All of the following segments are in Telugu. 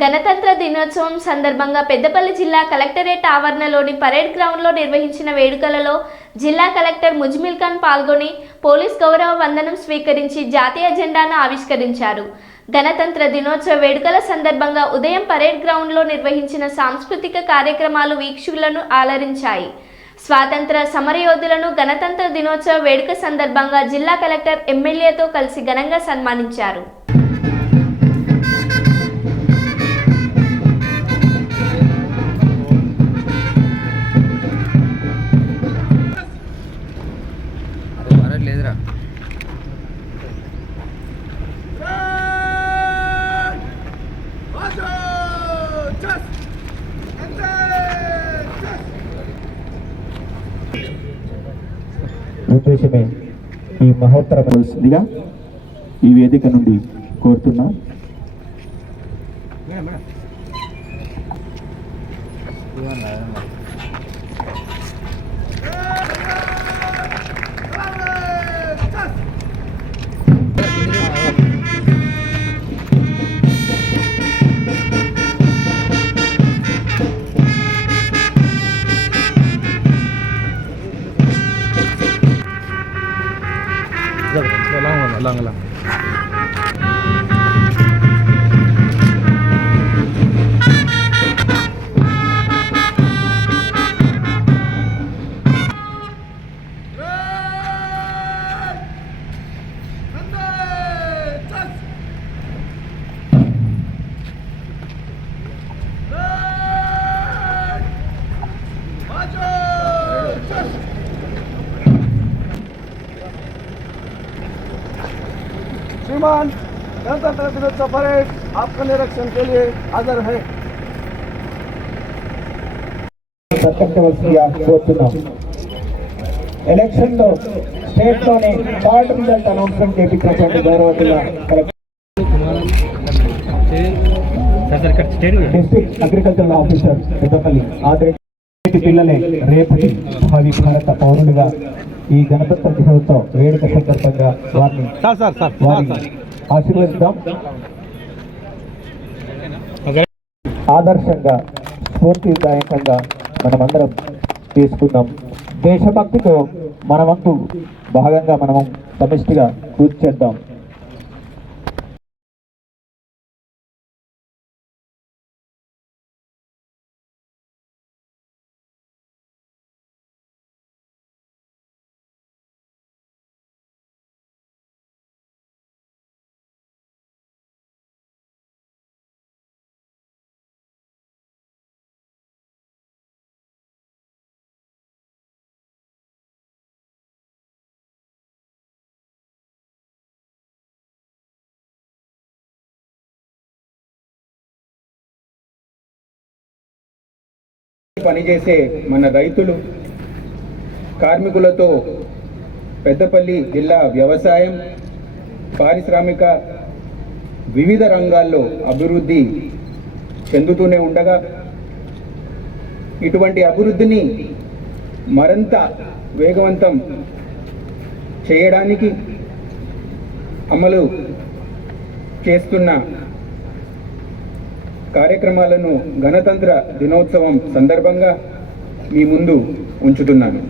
గణతంత్ర దినోత్సవం సందర్భంగా పెద్దపల్లి జిల్లా కలెక్టరేట్ ఆవరణలోని పరేడ్ గ్రౌండ్లో నిర్వహించిన వేడుకలలో జిల్లా కలెక్టర్ ముజ్మిల్ ఖాన్ పాల్గొని పోలీస్ గౌరవ వందనం స్వీకరించి జాతీయ జెండాను ఆవిష్కరించారు. గణతంత్ర దినోత్సవ వేడుకల సందర్భంగా ఉదయం పరేడ్ గ్రౌండ్లో నిర్వహించిన సాంస్కృతిక కార్యక్రమాలు వీక్షకులను ఆలరించాయి. స్వాతంత్ర సమరయోధులను గణతంత్ర దినోత్సవ వేడుక సందర్భంగా జిల్లా కలెక్టర్ ఎమ్మెల్యేతో కలిసి ఘనంగా సన్మానించారు. ఉద్దేశమే ఈ మహోత్తరమవలసిందిగా ఈ వేదిక నుండి కోరుతున్నా. lang. श्रीमान, गणतंत्र दिनोत्सव परेड आपका निरीक्षण के लिए हाजिर है. ఎలక్షన్ లో స్టేట్ లోనే థర్డ్ రిజల్ట్ అనౌన్స్మెంట్ చేయించినటువంటి గౌరవ డిస్ట్రిక్ట్ అగ్రికల్చరల్ ఆఫీసర్ పెద్దపల్లి ఆదరేటి పిల్లలే రేపటి భావి భారత పౌరులుగా ఈ గణతంత్ర దినోత్సవ వేడుక సందర్భంగా వారిని ఆశీర్వదిద్దాం. ఆదర్శంగా స్ఫూర్తిదాయకంగా మనమందరం తీసుకుందాం. దేశభక్తితో మన వంతు భాగంగా మనం సమిష్టిగా కృషి చేద్దాం. పనిచేసే మన రైతులు కార్మికులతో పెద్దపల్లి జిల్లా వ్యవసాయం, పారిశ్రామిక వివిధ రంగాల్లో అభివృద్ధి చెందుతూనే ఉండగా ఇటువంటి అభివృద్ధిని మరింత వేగవంతం చేయడానికి అమలు చేస్తున్న కార్యక్రమాలను గణతంత్ర దినోత్సవం సందర్భంగా మీ ముందు ఉంచుతున్నాను.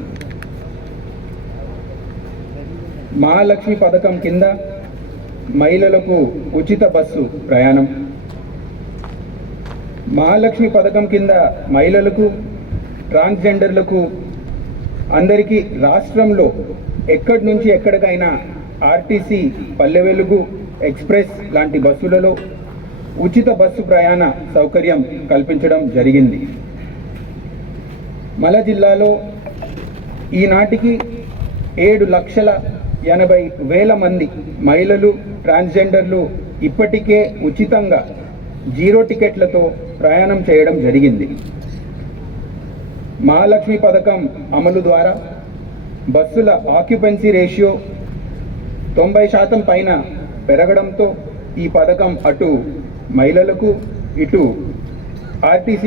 మహాలక్ష్మి పథకం కింద మహిళలకు ఉచిత బస్సు ప్రయాణం, మహాలక్ష్మి పథకం కింద మహిళలకు, ట్రాన్స్జెండర్లకు అందరికీ రాష్ట్రంలో ఎక్కడి నుంచి ఎక్కడికైనా ఆర్టీసీ, పల్లె వెలుగు, ఎక్స్ప్రెస్ లాంటి బస్సులలో ఉచిత బస్సు ప్రయాణ సౌకర్యం కల్పించడం జరిగింది. మల జిల్లాలో ఈనాటికి 7,80,000 మంది మహిళలు, ట్రాన్స్జెండర్లు ఇప్పటికే ఉచితంగా 0 టికెట్లతో ప్రయాణం చేయడం జరిగింది. మహాలక్ష్మి పథకం అమలు ద్వారా బస్సుల ఆక్యుపెన్సీ రేషియో 90% పైన పెరగడంతో ఈ పథకం అటు మహిళలకు, ఇటు ఆర్టీసీ